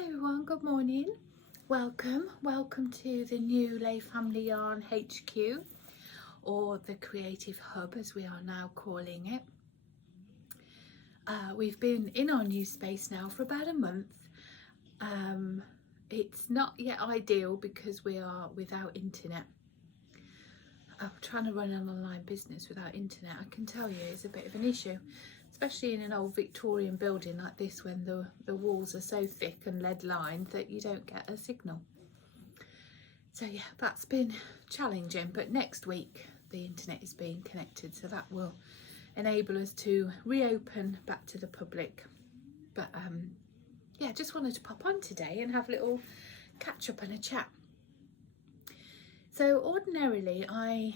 Hi everyone, good morning. Welcome to the new Layfamillyyarn HQ, or the Creative Hub as we are now calling it. We've been in our new space now for about a month. It's not yet ideal because we are without internet. I'm trying to run an online business without internet. I can tell you it's a bit of an issue, especially in an old Victorian building like this, when the walls are so thick and lead lined that you don't get a signal. So yeah, that's been challenging, but next week the internet is being connected, so that will enable us to reopen back to the public. But yeah, just wanted to pop on today and have a little catch up and a chat. So ordinarily I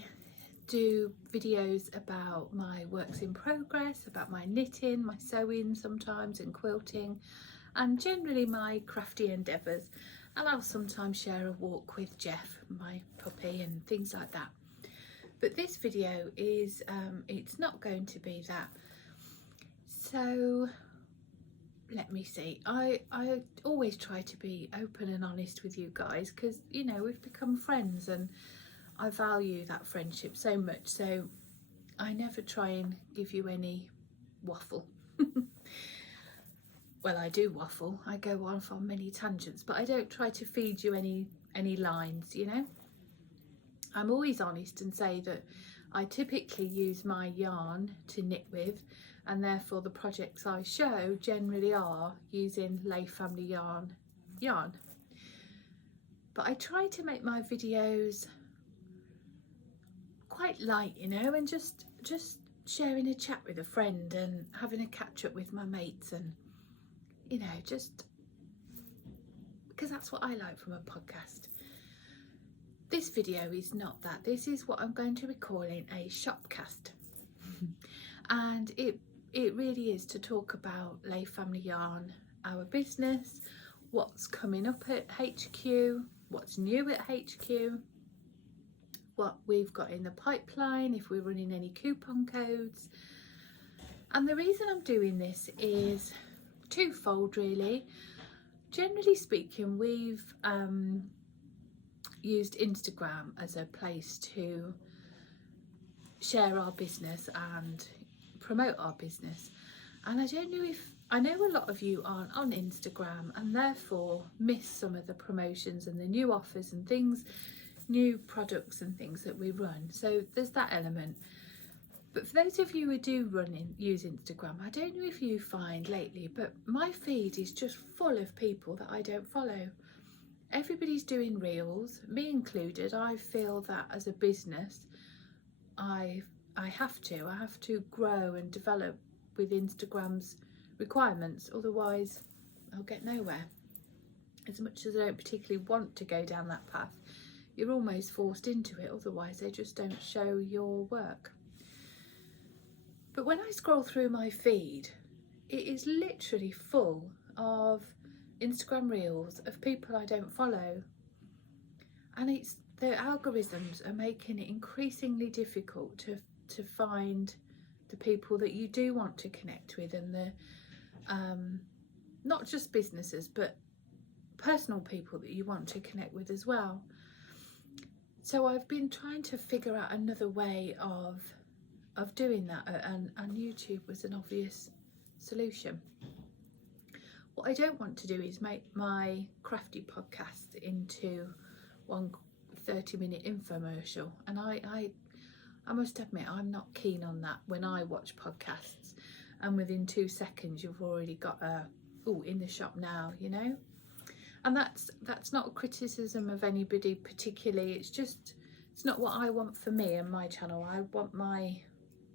do videos about my works in progress, about my knitting, my sewing sometimes, and quilting, and generally my crafty endeavours. And I'll sometimes share a walk with Jeff, my puppy, and things like that. But this video is it's not going to be that. So let me see. I always try to be open and honest with you guys, because you know, we've become friends and I value that friendship so much, so I never try and give you any waffle. Well, I do waffle, I go off on many tangents, but I don't try to feed you any lines, you know. I'm always honest and say that I typically use my yarn to knit with, and therefore the projects I show generally are using Layfamillyyarn yarn. But I try to make my videos quite light, you know, and just sharing a chat with a friend and having a catch up with my mates, and you know, just because that's what I like from a podcast. This video is not that. This is what I'm going to be calling a Shopcast. And it really is to talk about Layfamillyyarn, our business, what's coming up at HQ, what's new at HQ, what we've got in the pipeline, if we're running any coupon codes. And the reason I'm doing this is twofold really. Generally speaking, we've used Instagram as a place to share our business and promote our business, and I know a lot of you aren't on Instagram and therefore miss some of the promotions and the new offers and things, new products and things that we run. So there's that element. But for those of you who do use Instagram, I don't know if you find lately, but my feed is just full of people that I don't follow. Everybody's doing reels, me included. I feel that as a business I have to grow and develop with Instagram's requirements, otherwise I'll get nowhere. As much as I don't particularly want to go down that path, you're almost forced into it, otherwise they just don't show your work. But when I scroll through my feed, it is literally full of Instagram reels of people I don't follow, and it's the algorithms are making it increasingly difficult to find the people that you do want to connect with, and the not just businesses but personal people that you want to connect with as well. So I've been trying to figure out another way of doing that, and YouTube was an obvious solution. What I don't want to do is make my crafty podcast into one 30-minute infomercial, and I must admit I'm not keen on that. When I watch podcasts and within 2 seconds you've already got a in the shop now, you know. And that's not a criticism of anybody particularly, it's not what I want for me and my channel. I want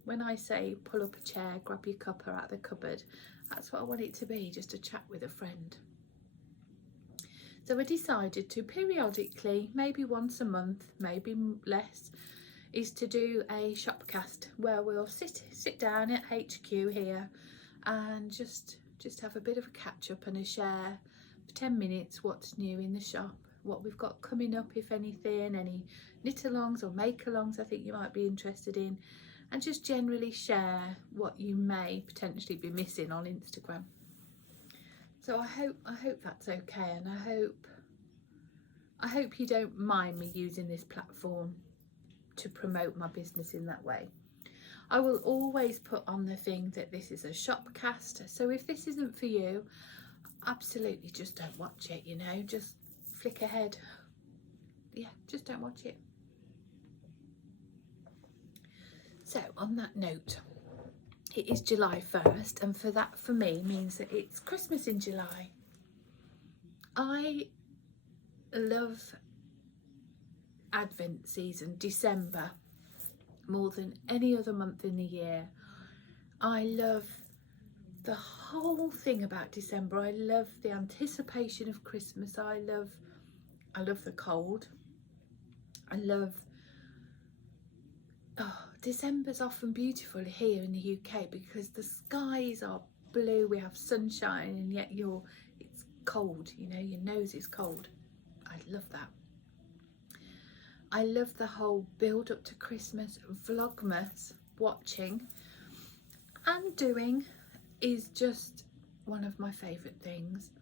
when I say pull up a chair, grab your cuppa out the cupboard, that's what I want it to be, just a chat with a friend. So I decided to periodically, maybe once a month, maybe less, is to do a Shopcast where we'll sit down at HQ here and just have a bit of a catch up and a share for 10 minutes, what's new in the shop, what we've got coming up, if anything, any knit alongs or make alongs I think you might be interested in, and just generally share what you may potentially be missing on Instagram. So I hope that's okay, and I hope you don't mind me using this platform to promote my business in that way. I will always put on the thing that this is a Shopcast, so if this isn't for you, absolutely just don't watch it, you know, just flick ahead. Yeah, just don't watch it. So on that note, it is July 1st, and for me means that it's Christmas in July. I love Advent season, December, more than any other month in the year. I love the whole thing about December. I love the anticipation of Christmas. I love the cold. I love, December's often beautiful here in the UK because the skies are blue, we have sunshine, and yet it's cold, you know, your nose is cold. I love that. I love the whole build up to Christmas. Vlogmas watching and doing is just one of my favourite things,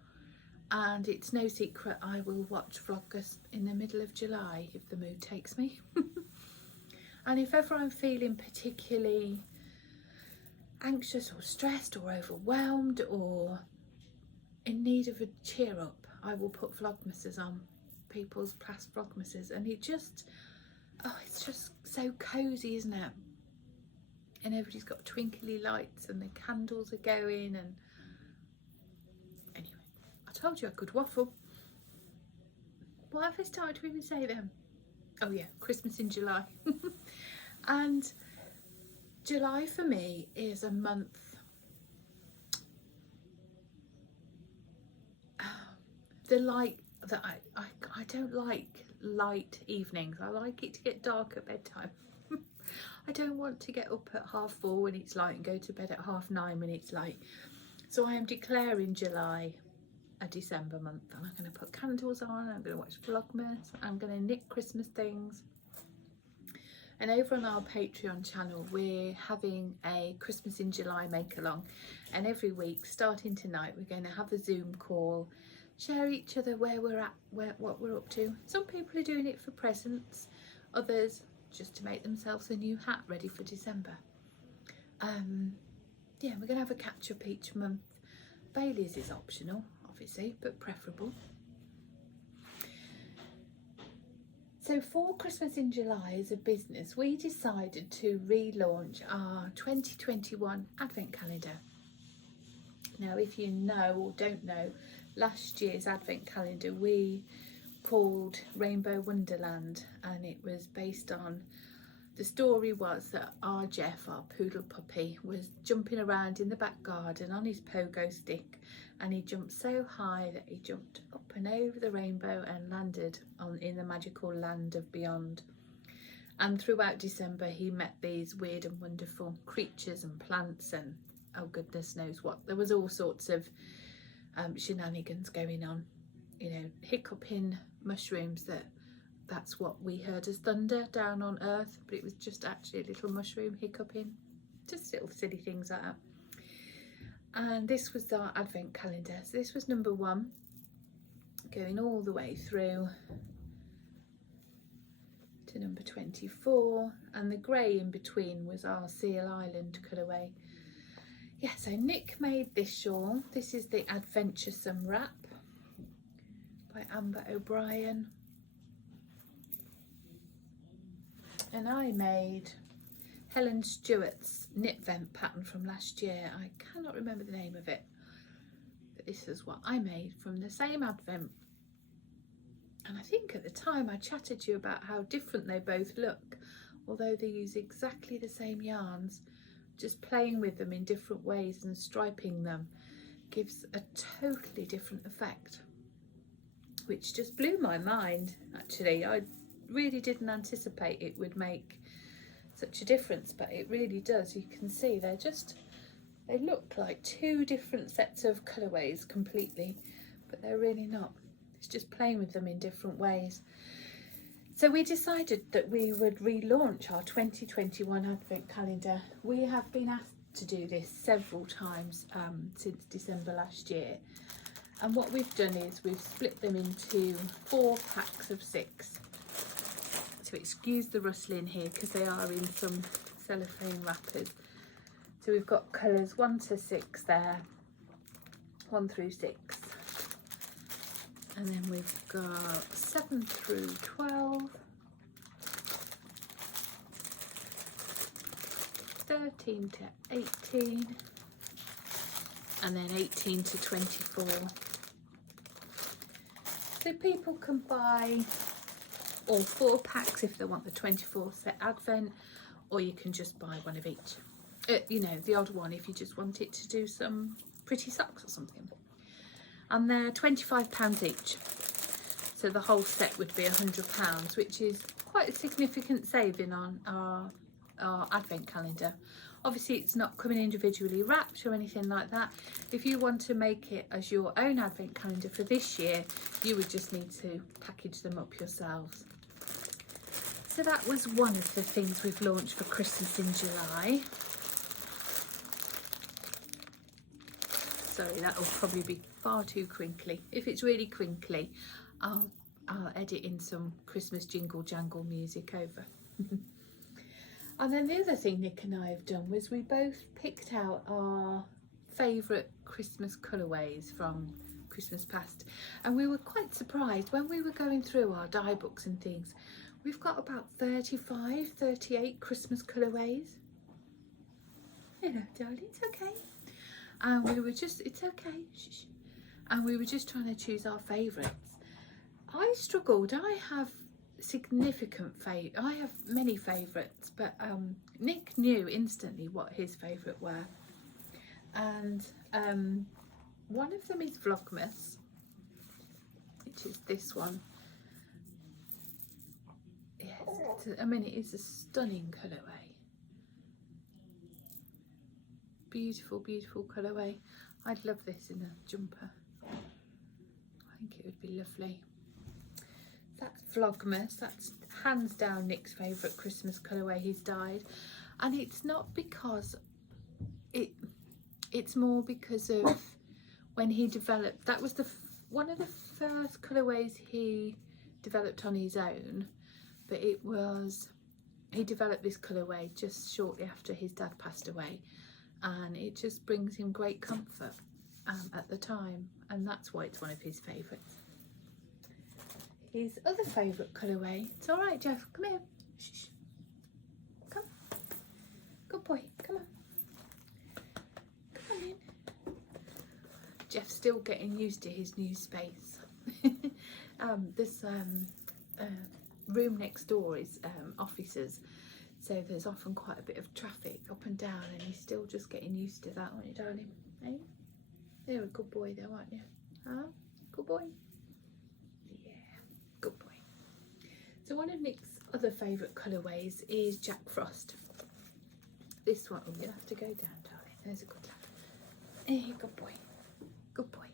and it's no secret I will watch Vlogmas in the middle of July if the mood takes me. And if ever I'm feeling particularly anxious or stressed or overwhelmed or in need of a cheer up, I will put Vlogmases on, people's past Vlogmases, and it's just so cozy, isn't it? And everybody's got twinkly lights and the candles are going, and anyway, I told you I could waffle. Why have I started to even say them? Oh yeah, Christmas in July. And July for me is a month I don't like light evenings. I like it to get dark at bedtime. I don't want to get up at 4:30 when it's light and go to bed at 9:30 when it's light. So I am declaring July a December month, and I'm going to put candles on, I'm going to watch Vlogmas, I'm going to knit Christmas things. And over on our Patreon channel, we're having a Christmas in July make along, and every week starting tonight we're going to have a Zoom call, share each other where we're at, what we're up to. Some people are doing it for presents, others just to make themselves a new hat ready for December. Yeah, we're going to have a catch up each month. Bailey's is optional, obviously, but preferable. So for Christmas in July as a business, we decided to relaunch our 2021 Advent calendar. Now, if you know or don't know, last year's Advent calendar we called Rainbow Wonderland, and it was based on, the story was that our Jeff, our poodle puppy, was jumping around in the back garden on his pogo stick, and he jumped so high that he jumped up and over the rainbow and landed in the magical land of beyond. And throughout December he met these weird and wonderful creatures and plants and oh goodness knows what. There was all sorts of shenanigans going on, you know, hiccuping mushrooms, that's what we heard as thunder down on earth, but it was just actually a little mushroom hiccuping, just little silly things like that. And this was our Advent calendar. So this was number 1, going all the way through to number 24, and the grey in between was our Seal Island colourway. Yeah, so Nick made this shawl. This is the Adventuresome Wrap by Amber O'Brien. And I made Helen Stewart's knit vent pattern from last year. I cannot remember the name of it, but this is what I made from the same Advent. And I think at the time I chatted to you about how different they both look, although they use exactly the same yarns. Just playing with them in different ways and striping them gives a totally different effect, which just blew my mind actually. I really didn't anticipate it would make such a difference, but it really does. You can see they look like 2 different sets of colourways completely, but they're really not. It's just playing with them in different ways. So we decided that we would relaunch our 2021 Advent calendar. We have been asked to do this several times since December last year, And what we've done is we've split them into 4 packs of 6. So excuse the rustling here because they are in some cellophane wrappers. So we've got colours 1 to 6 there, 1 through 6. And then we've got 7 through 12, 13 to 18, and then 18 to 24. So people can buy all 4 packs if they want the 24 set advent, or you can just buy one of each. You know, the odd one if you just want it to do some pretty socks or something. And they're £25 each. So the whole set would be £100, which is quite a significant saving on our advent calendar. Obviously it's not coming individually wrapped or anything like that. If you want to make it as your own advent calendar for this year, you would just need to package them up yourselves. So that was one of the things we've launched for Christmas in July. Sorry, that will probably be far too crinkly. If it's really crinkly, I'll edit in some Christmas jingle jangle music over. And then the other thing Nick and I have done was we both picked out our favourite Christmas colourways from Christmas past, and we were quite surprised when we were going through our dye books and things. We've got about 35, 38 Christmas colourways. You know, darling, it's okay. And we were just, it's okay, shh. And we were just trying to choose our favourites. I struggled. I have many favourites, but Nick knew instantly what his favourite were. And one of them is Vlogmas, which is this one. Yes, I mean, it is a stunning colourway. Beautiful, beautiful colourway. I'd love this in a jumper. I think it would be lovely. That's Vlogmas. That's hands down Nick's favourite Christmas colourway he's dyed. And it's not because it's more because of when he developed, that was one of the first colourways he developed on his own, but he developed this colourway just shortly after his dad passed away, and it just brings him great comfort at the time, and that's why it's one of his favourites. His other favourite colourway, it's all right, Jeff, come here, shh. Come, good boy, come on in. Jeff's still getting used to his new space. This room next door is offices, so there's often quite a bit of traffic up and down, and he's still just getting used to that, aren't you, darling? Hey? You're a good boy though, aren't you? Huh? Good boy? Yeah, good boy. So one of Nick's other favourite colourways is Jack Frost. This one, oh, you'll have to go down, darling. There's a good lad. Hey, good boy. Good boy.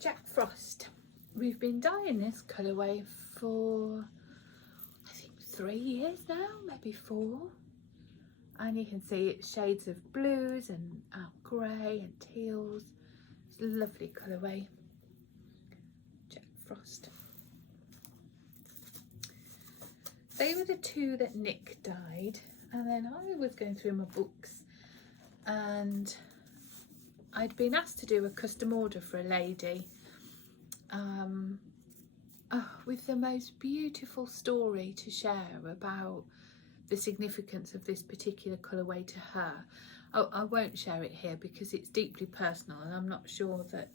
Jack Frost. We've been dyeing this colourway for, I think, 3 years now, maybe 4. And you can see it's shades of blues and grey and teals. It's a lovely colourway. Jack Frost. They were the 2 that Nick dyed, and then I was going through my books and I'd been asked to do a custom order for a lady with the most beautiful story to share about the significance of this particular colourway to her. I won't share it here because it's deeply personal and I'm not sure that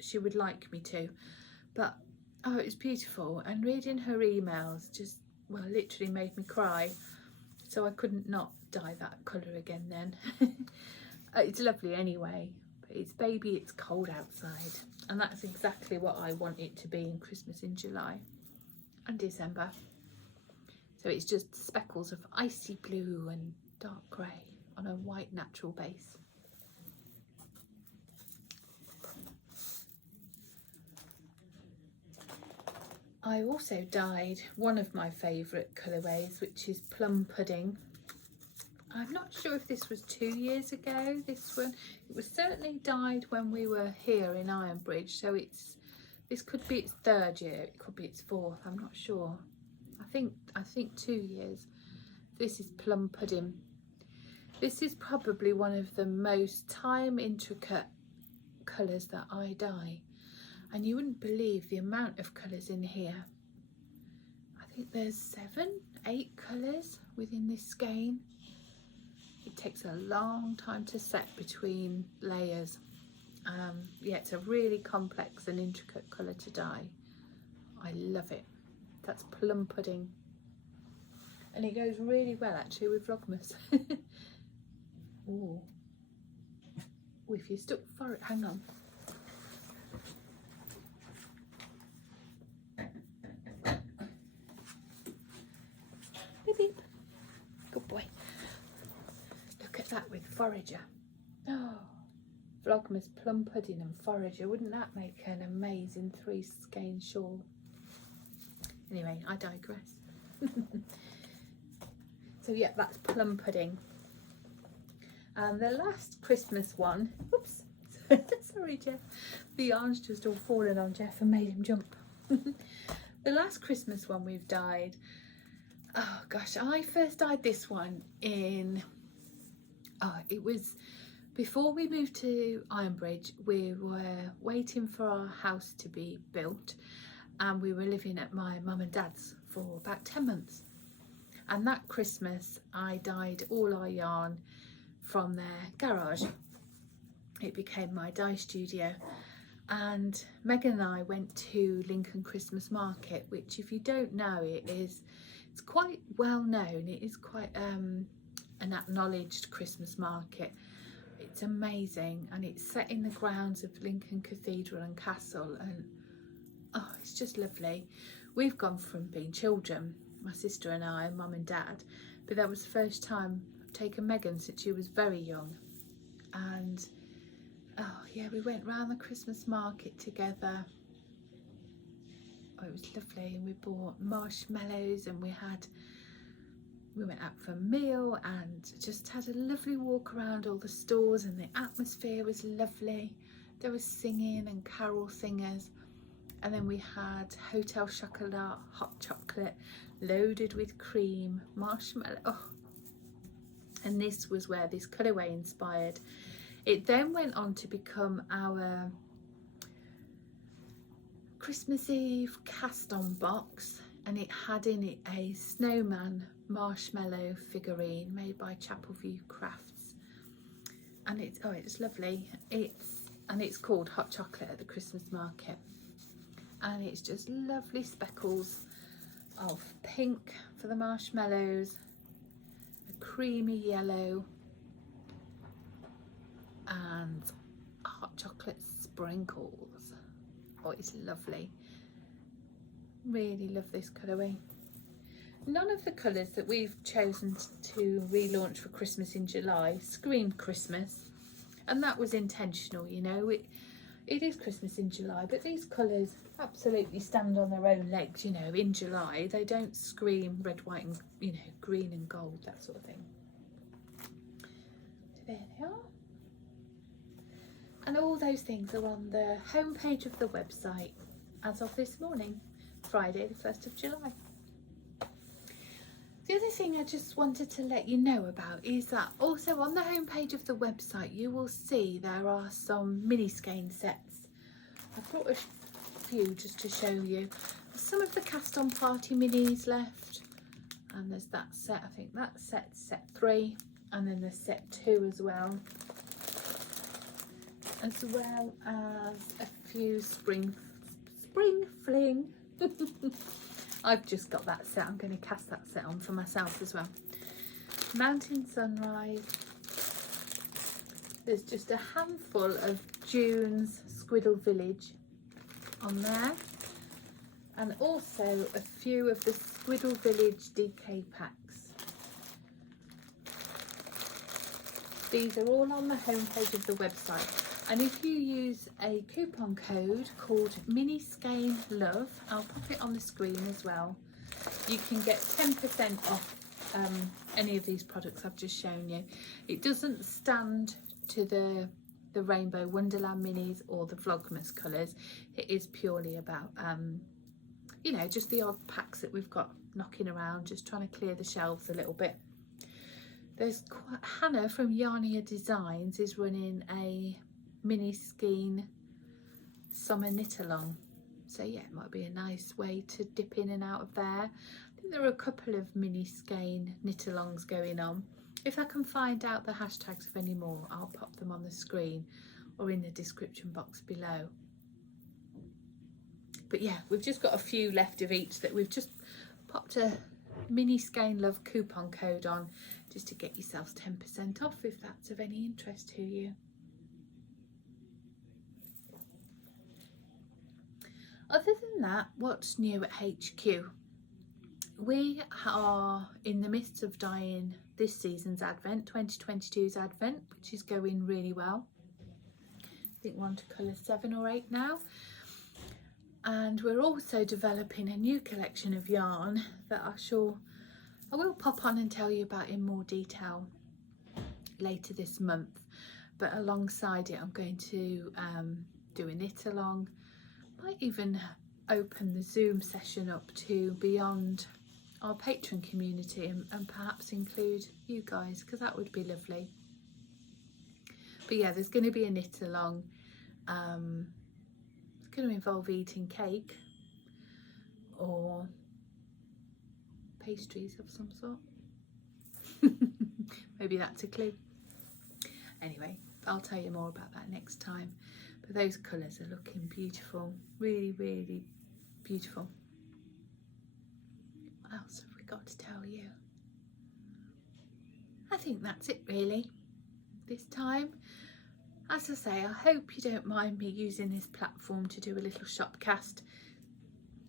she would like me to, but oh, it was beautiful, and reading her emails just, well, literally made me cry, so I couldn't not dye that colour again then. It's lovely anyway, but it's baby, it's cold outside, and that's exactly what I want it to be in Christmas in July and December. So it's just speckles of icy blue and dark grey on a white natural base. I also dyed one of my favourite colourways, which is Plum Pudding. I'm not sure if this was 2 years ago, this one. It was certainly dyed when we were here in Ironbridge, so this could be its 3rd year, it could be its 4th, I'm not sure. I think 2 years. This is plum pudding. This is probably one of the most time intricate colours that I dye, and you wouldn't believe the amount of colours in here. I think there's 7, 8 colours within this skein. It takes a long time to set between layers. Yeah, it's a really complex and intricate colour to dye. I love it. That's plum pudding, and it goes really well actually with Vlogmas. Ooh. If you stuck for it, hang on. Beep beep. Good boy. Look at that with forager. Oh, Vlogmas plum pudding and forager. Wouldn't that make an amazing 3 skein shawl? Anyway, I digress. So yeah, that's plum pudding. And the last Christmas one, oops, sorry Jeff, the yarn's just all fallen on Jeff and made him jump. The last Christmas one we've dyed, oh gosh, I first dyed this one in, it was before we moved to Ironbridge. We were waiting for our house to be built, and we were living at my mum and dad's for about 10 months. And that Christmas I dyed all our yarn from their garage. It became my dye studio, and Megan and I went to Lincoln Christmas Market, which, if you don't know, it's quite well known. It is quite an acknowledged Christmas market. It's amazing, and it's set in the grounds of Lincoln Cathedral and Castle, and oh, it's just lovely. We've gone from being children, my sister and I, mum and dad, but that was the first time I've taken Megan since she was very young. And oh yeah, we went round the Christmas market together. Oh, it was lovely, and we bought marshmallows, and we went out for a meal and just had a lovely walk around all the stores, and the atmosphere was lovely. There was singing and carol singers, and then we had Hotel Chocolat, hot chocolate loaded with cream, marshmallow. Oh. And this was where this colourway inspired. It then went on to become our Christmas Eve cast on box, and it had in it a snowman marshmallow figurine made by Chapelview Crafts, and it's lovely. It's called Hot Chocolate at the Christmas Market, and it's just lovely speckles of pink for the marshmallows, a creamy yellow, and hot chocolate sprinkles. Oh, it's lovely. Really love this colourway. None of the colours that we've chosen to relaunch for Christmas in July screamed Christmas, and that was intentional, you know. It is Christmas in July, but these colours absolutely stand on their own legs, you know. In July they don't scream red, white and, you know, green and gold, that sort of thing. So there they are. And all those things are on the homepage of the website as of this morning, Friday the 1st of July. The other thing I just wanted to let you know about is that also on the homepage of the website you will see there are some mini skein sets. I've brought a few just to show you. Some of the cast on party minis left, and there's that set. I think that set's set 3, and then there's set 2 as well as a few spring fling. I've just got that set. I'm going to cast that set on for myself as well. Mountain Sunrise. There's just a handful of June's Squiddle Village on there, and also a few of the Squiddle Village DK packs. These are all on the homepage of the website. And if you use a coupon code called Mini Skein Love, I'll pop it on the screen as well, you can get 10% off any of these products I've just shown you. It doesn't stand to the Rainbow Wonderland minis or the Vlogmas colours. It is purely about you know, just the odd packs that we've got knocking around, just trying to clear the shelves a little bit. There's Hannah from Yarnier Designs is running a mini skein summer knit along, so yeah, it might be a nice way to dip in and out of there. I think there are a couple of mini skein knit alongs going on. If I can find out the hashtags of any more, I'll pop them on the screen or in the description box below. But yeah, we've just got a few left of each that we've just popped a mini skein love coupon code on, just to get yourselves 10% off if that's of any interest to you. Other than that, what's new at HQ? We are in the midst of dyeing this season's Advent, 2022's Advent, which is going really well. I think we're on to colour 7 or 8 now. And we're also developing a new collection of yarn that I will pop on and tell you about in more detail later this month. But alongside it, I'm going to do a knit along. Might even open the Zoom session up to beyond our patron community and perhaps include you guys, because that would be lovely. But yeah, there's going to be a knit along. It's going to involve eating cake or pastries of some sort. Maybe that's a clue. Anyway, I'll tell you more about that next time. But those colours are looking beautiful, really, really beautiful. What else have we got to tell you? I think that's it really this time. As I say, I hope you don't mind me using this platform to do a little shopcast.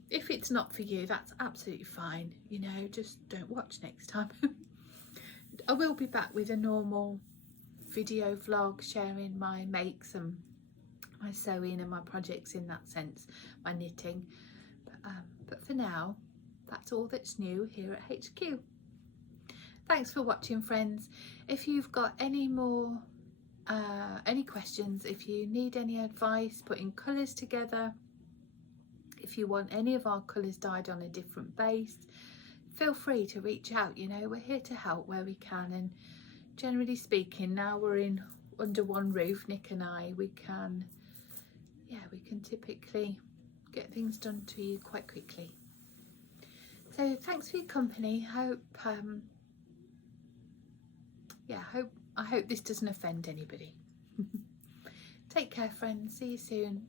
If it's not for you, that's absolutely fine. You know, just don't watch next time. I will be back with a normal video vlog sharing my makes and my sewing and my projects in that sense, my knitting. But for now, that's all that's new here at HQ. Thanks for watching, friends. If you've got any more any questions, if you need any advice putting colours together, if you want any of our colours dyed on a different base, feel free to reach out. You know, we're here to help where we can, and generally speaking, now we're in under one roof, Nick and I, we can typically get things done to you quite quickly. So thanks for your company. I hope this doesn't offend anybody. Take care, friends. See you soon.